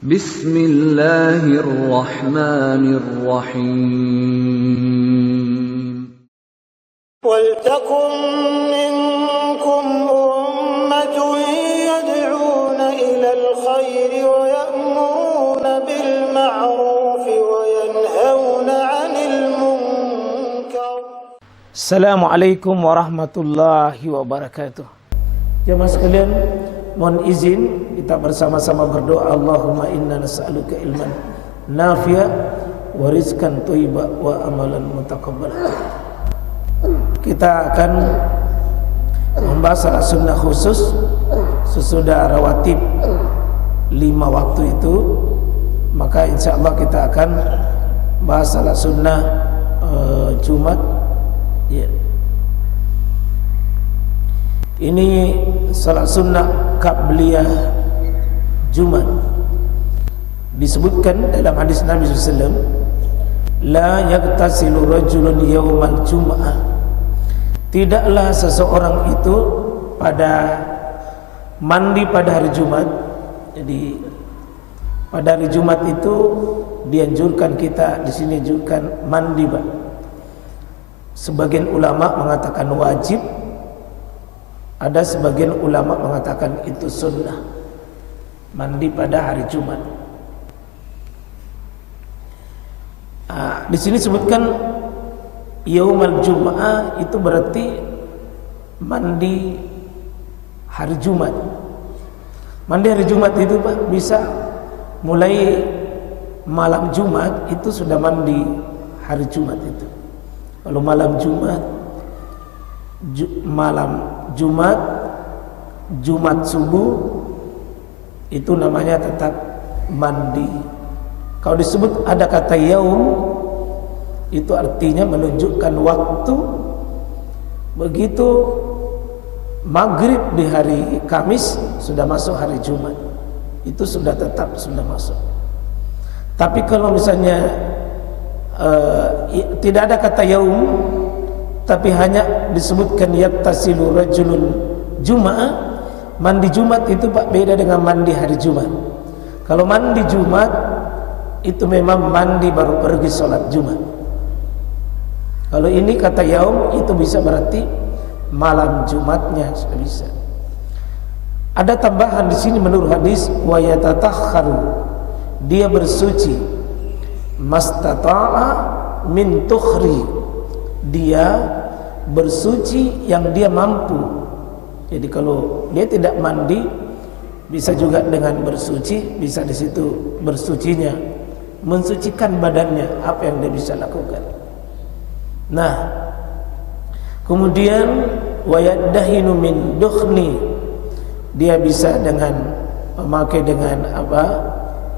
Bismillahirrahmanirrahim. وَلْتَكُنْ مِنْكُمْ أُمَّةٌ يَدْعُونَ إِلَى الْخَيْرِ وَيَأْمُرُونَ بِالْمَعْرُوفِ وَيَنْهَوْنَ عَنِ الْمُنْكَرِ. Assalamualaikum warahmatullahi wabarakatuh. Jemaah sekalian, mohon izin kita bersama-sama berdoa. Allahumma inna nas'aluka ilman nafi'a wa rizqan thayyiba wa amalan mutaqabbala. Kita akan membahas salat sunnah khusus sesudah rawatib 5 waktu itu. Maka insyaallah kita akan bahas salat sunnah Jumat. Ya. Ini salat sunnah qabliyah Jumat. Disebutkan dalam hadis Nabi SAW, la yaghtasilu rajulun yawmal jum'ah. Tidaklah seseorang itu pada mandi pada hari Jumat. Jadi pada hari Jumat itu dianjurkan kita di sini anjurkan mandi, Pak. Sebagian ulama mengatakan wajib, ada sebagian ulama mengatakan itu sunnah, mandi pada hari Jumat. Di sini sebutkan Yaumal Jum'ah itu berarti mandi hari Jumat. Mandi hari Jumat itu Pak bisa mulai malam Jumat itu sudah mandi hari Jumat itu. Kalau malam Jumat, malam Jumat, Jumat subuh itu namanya tetap mandi. Kalau disebut ada kata yaum, itu artinya menunjukkan waktu. Begitu maghrib di hari Kamis sudah masuk hari Jumat, itu sudah tetap sudah masuk. Tapi kalau misalnya tidak ada kata yaum, tapi hanya disebutkan yattasilu rajulun Jum'ah, mandi Jumat itu Pak beda dengan mandi hari Jumat. Kalau mandi Jumat itu memang mandi baru pergi sholat Jumat. Kalau ini kata yaum itu bisa berarti malam Jumatnya sudah bisa. Ada tambahan di sini menurut hadis wa yatatakharu, dia bersuci mastata'a min tukhri, dia bersuci yang dia mampu. Jadi kalau dia tidak mandi bisa juga dengan bersuci, bisa di situ bersucinya mensucikan badannya, apa yang dia bisa lakukan. Nah, kemudian wayaddahinu min dukhni, dia bisa dengan memakai dengan apa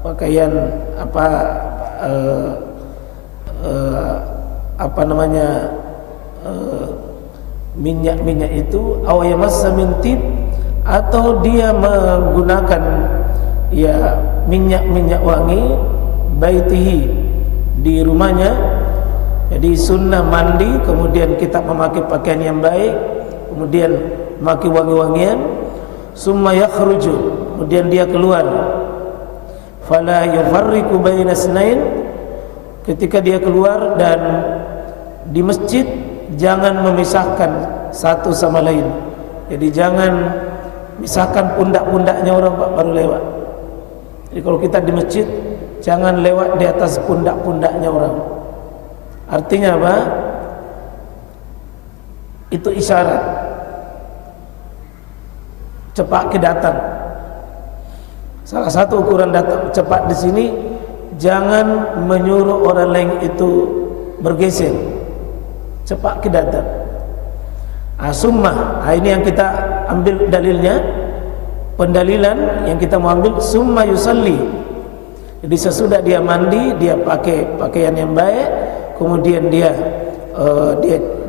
pakaian apa namanya minyak-minyak itu, aw yamassa min tib, atau dia menggunakan ya minyak-minyak wangi baitihi, di rumahnya. Jadi sunnah mandi, kemudian kita memakai pakaian yang baik, kemudian memakai wangi-wangian, summa yakhruju, kemudian dia keluar, fala yufarriqu baina isnain, ketika dia keluar dan di masjid jangan memisahkan satu sama lain. Jadi jangan misahkan pundak-pundaknya orang Pak baru lewat. Jadi kalau kita di masjid jangan lewat di atas pundak-pundaknya orang. Artinya apa? Itu isyarat cepat ke datang. Salah satu ukuran datang cepat di sini, jangan menyuruh orang lain itu bergeser. Cepat ke datang. Summa, ini yang kita ambil dalilnya, pendalilan yang kita mau ambil, summa yusalli. Jadi sesudah dia mandi, dia pakai pakaian yang baik, kemudian dia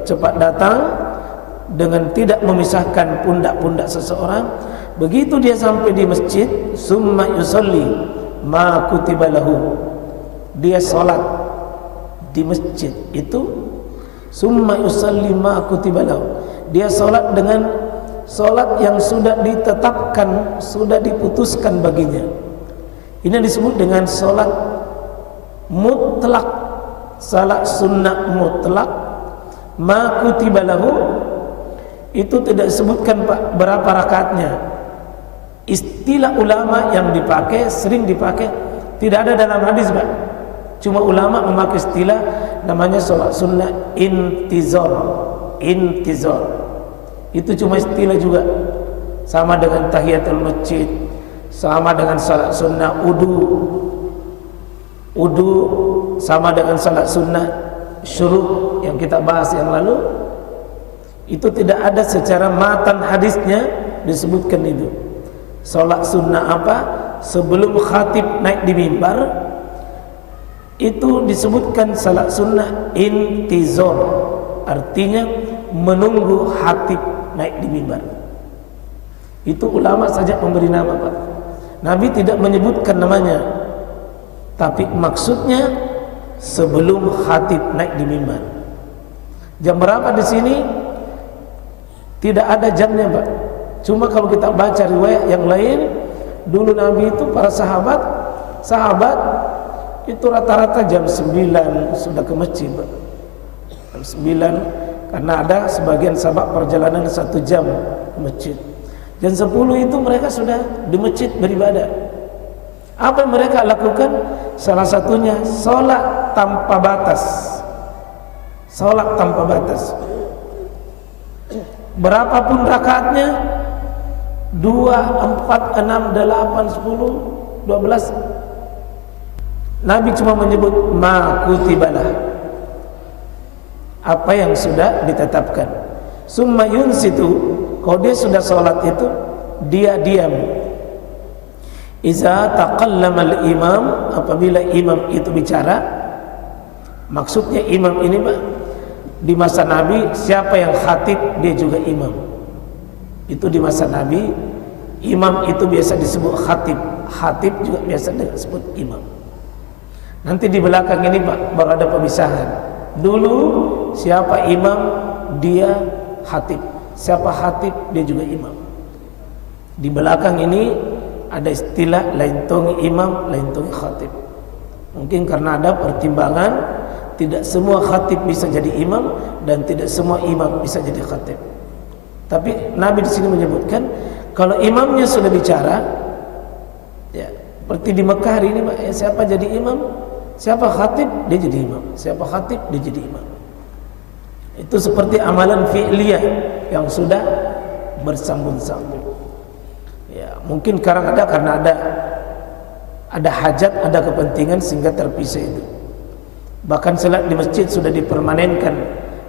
cepat datang dengan tidak memisahkan pundak-pundak seseorang. Begitu dia sampai di masjid, summa yusalli ma kutiba lahu, dia salat di masjid itu, summa yusalli ma kutiba lahu, dia salat dengan salat yang sudah ditetapkan, sudah diputuskan baginya. Ini disebut dengan sholat mutlak, salat sunnah mutlak. Ma kutiba lahu, itu tidak disebutkan Pak berapa rakaatnya. Istilah ulama yang dipakai, sering dipakai, tidak ada dalam hadis Pak. Cuma ulama memakai istilah namanya sholat sunnah intizar. Intizar itu cuma istilah juga, sama dengan tahiyatul masjid, sama dengan salat sunnah wudu, sama dengan salat sunnah syuruk yang kita bahas yang lalu. Itu tidak ada secara matan hadisnya disebutkan itu. Salat sunnah apa? Sebelum khatib naik di mimbar itu disebutkan salat sunnah intizar, artinya menunggu khatib naik di mimbar. Itu ulama saja memberi nama Pak. Nabi tidak menyebutkan namanya, tapi maksudnya sebelum khatib naik di mimbar. Jam berapa di sini? Tidak ada jamnya Pak. Cuma kalau kita baca riwayat yang lain, dulu Nabi itu para sahabat itu rata-rata jam 9 sudah ke masjid Pak. Jam 9, karena ada sebagian sahabat perjalanan 1 jam ke masjid. Jam 10 itu mereka sudah di masjid beribadah. Apa yang mereka lakukan? Salah satunya sholat tanpa batas. Sholat tanpa batas. Berapapun rakaatnya, 2, 4, 6, 8, 10, 12. Nabi cuma menyebut ma kutibalah, apa yang sudah ditetapkan. Summa yunsitu, kalau dia sudah sholat itu dia diam. Iza taqallama al-imam, apabila imam itu bicara. Maksudnya imam ini Pak, di masa Nabi siapa yang khatib dia juga imam. Itu di masa Nabi imam itu biasa disebut khatib, khatib juga biasa disebut imam. Nanti di belakang ini Pak baru ada pemisahan. Dulu siapa imam dia khatib, siapa khatib dia juga imam. Di belakang ini ada istilah lain tongi imam, lain tongi khatib. Mungkin karena ada pertimbangan, tidak semua khatib bisa jadi imam dan tidak semua imam bisa jadi khatib. Tapi Nabi di sini menyebutkan kalau imamnya sudah bicara, ya seperti di Mekah hari ini Pak, ya, siapa jadi imam, siapa khatib dia jadi imam, siapa khatib dia jadi imam. Itu seperti amalan fi'liyah yang sudah bersambung-sambung. Ya, mungkin sekarang ada karena ada hajat, ada kepentingan sehingga terpisah itu. Bahkan salat di masjid sudah dipermanenkan,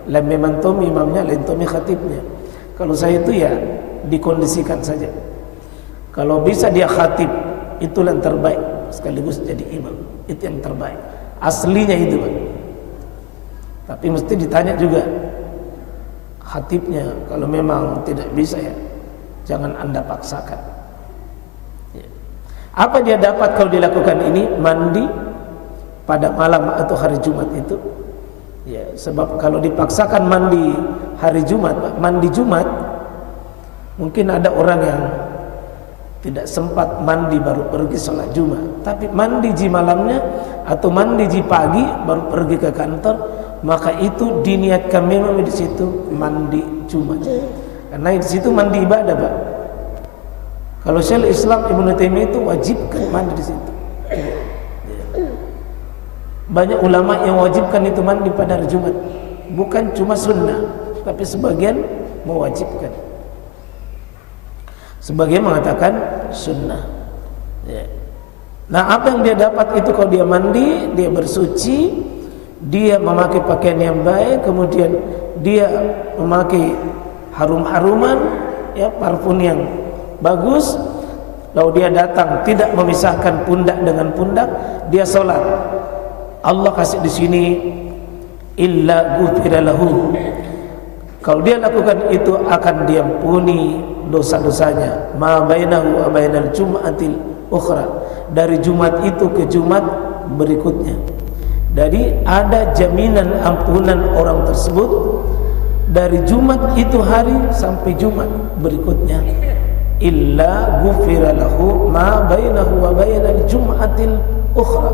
lam memantum imamnya, lentumi khatibnya. Kalau saya itu ya dikondisikan saja. Kalau bisa dia khatib, itulah yang terbaik, sekaligus jadi imam, itu yang terbaik. Aslinya itu Pak. Tapi mesti ditanya juga khatibnya, kalau memang tidak bisa ya jangan Anda paksakan. Ya. Apa dia dapat kalau dilakukan ini? Mandi pada malam atau hari Jumat itu. Ya, sebab kalau dipaksakan mandi hari Jumat, mandi Jumat, mungkin ada orang yang tidak sempat mandi baru pergi sholat Jumat. Tapi mandi di malamnya atau mandi di pagi baru pergi ke kantor, maka itu diniatkan memang di situ mandi Jumat. Karena di situ mandi ibadah Pak. Kalau Syaikhul Islam Ibnu Taimiyah itu wajibkan mandi di situ. Banyak ulama yang wajibkan itu mandi pada hari Jumat, bukan cuma sunnah, tapi sebagian mewajibkan, sebagian mengatakan sunnah. Ya. Nah, apa yang dia dapat itu kalau dia mandi, dia bersuci, dia memakai pakaian yang baik, kemudian dia memakai harum-haruman, ya, parfum yang bagus, lalu dia datang tidak memisahkan pundak dengan pundak, dia sholat. Allah kasih di sini illa ghufira lahu. Kalau dia lakukan itu akan diampuni dosa-dosanya. Ma bainahu wa bainal jum'atil ukhra, dari Jumat itu ke Jumat berikutnya. Jadi ada jaminan ampunan orang tersebut dari Jumat itu hari sampai Jumat berikutnya. illa ghufira lahu ma bainahu wa bainal jum'atil ukhra,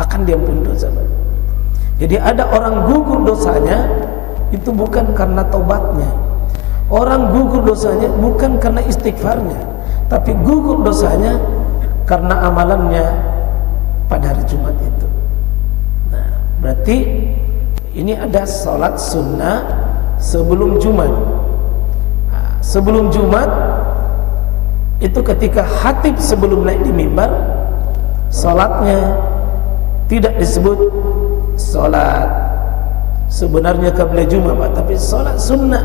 akan diampuni dosa. Jadi ada orang gugur dosanya itu bukan karena taubatnya, orang gugur dosanya bukan karena istighfarnya, tapi gugur dosanya karena amalannya pada hari Jumat itu. Nah, berarti ini ada sholat sunnah sebelum Jumat. Nah, sebelum Jumat itu ketika khatib sebelum naik di mimbar, sholatnya tidak disebut sholat sebenarnya qabla Jumat, tapi sholat sunnah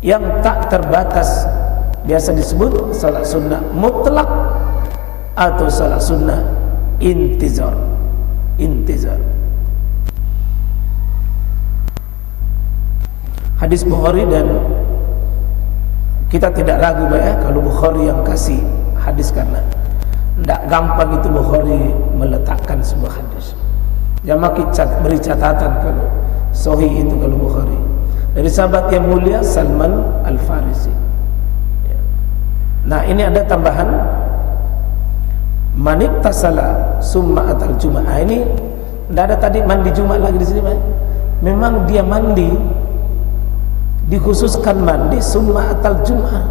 yang tak terbatas, biasa disebut sholat sunnah mutlak atau sholat sunnah intizar. Hadis Bukhari, dan kita tidak ragu ya kalau Bukhari yang kasih hadis, karena tidak gampang itu Bukhari meletakkan sebuah hadis. Jangan beri catatan kalau sahih itu kalau Bukhari. Dari sahabat yang mulia Salman Al-Farisi. Nah, ini ada tambahan manik tasala summa atal Jumat. Ini tidak ada tadi mandi Jumat lagi di sini, Pak. Memang dia mandi, dikhususkan mandi summa atal Jumat.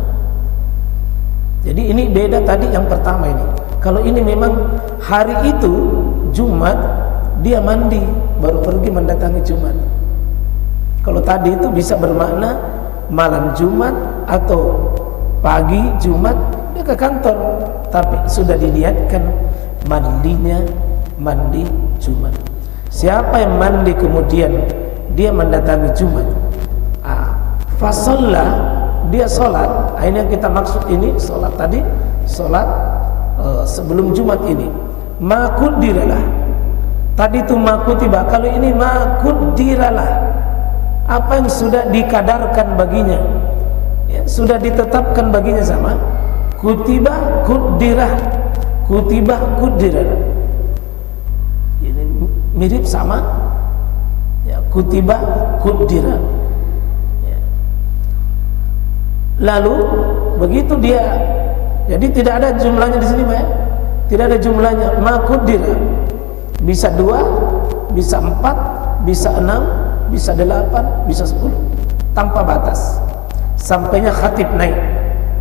Jadi ini beda tadi yang pertama ini. Kalau ini memang hari itu Jumat dia mandi baru pergi mendatangi Jumat. Kalau tadi itu bisa bermakna malam Jumat atau pagi Jumat dia ke kantor, tapi sudah diniatkan mandinya mandi Jumat. Siapa yang mandi kemudian dia mendatangi Jumat, fasalla, dia sholat. Ini yang kita maksud ini sholat tadi, sholat sebelum Jumat ini. Makudiralah, tadi itu makutiba, kalau ini makudiralah, apa yang sudah dikadarkan baginya, ya, sudah ditetapkan baginya sama kutiba kudirah, kutiba kudirah. Ini mirip sama ya, kutiba kudirah. Lalu begitu dia, jadi tidak ada jumlahnya di sini, Pak. Tidak ada jumlahnya. Makudira bisa 2, bisa 4, bisa 6, bisa 8, bisa 10, tanpa batas. Sampainya khatib naik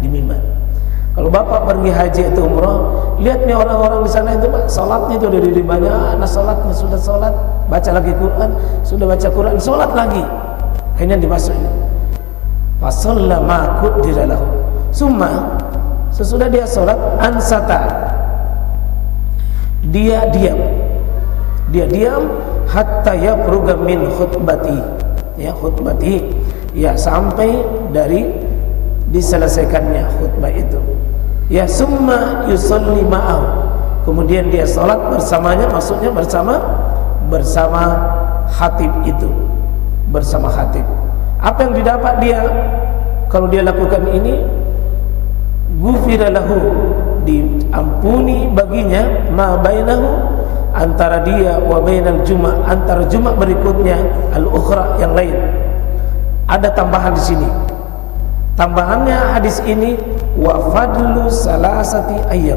di mimbar. Kalau Bapak pergi haji atau umrah, lihat nih orang-orang di sana itu, Pak, salatnya itu udah di banyak. Nah, salatnya sudah salat, baca lagi Quran, sudah baca Quran, salat lagi. Akhirnya dimasukin. Fasalla ma qaddara lahu. Summa, sesudah dia salat, ansata, dia diam hatta yafruga min khutbati, ya khutbati, ya sampai dari diselesaikannya khutbah itu. Ya summa yusalli ma'ahu, kemudian dia salat bersamanya, maksudnya bersama khatib itu, bersama khatib. Apa yang didapat dia kalau dia lakukan ini? Ghufira lahu, diampuni baginya ma bainahu, antara dia wa bainal Jumat, antara Jumat berikutnya al-ukhra yang lain. Ada tambahan di sini. Tambahannya hadis ini wa fadlu salasati ayyam,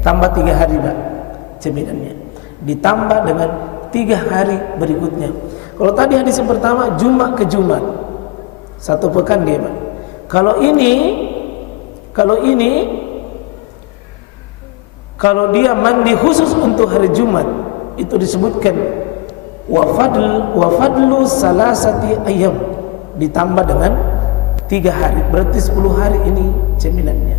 tambah 3 hari, Pak, jaminannya. Ditambah dengan 3 hari berikutnya. Kalau tadi hadis yang pertama Jumat ke Jumat, 1 pekan dia, Pak. Kalau dia mandi khusus untuk hari Jumat, itu disebutkan wa fadlu salasati ayyam, ditambah dengan 3 hari, berarti 10 hari ini jaminannya.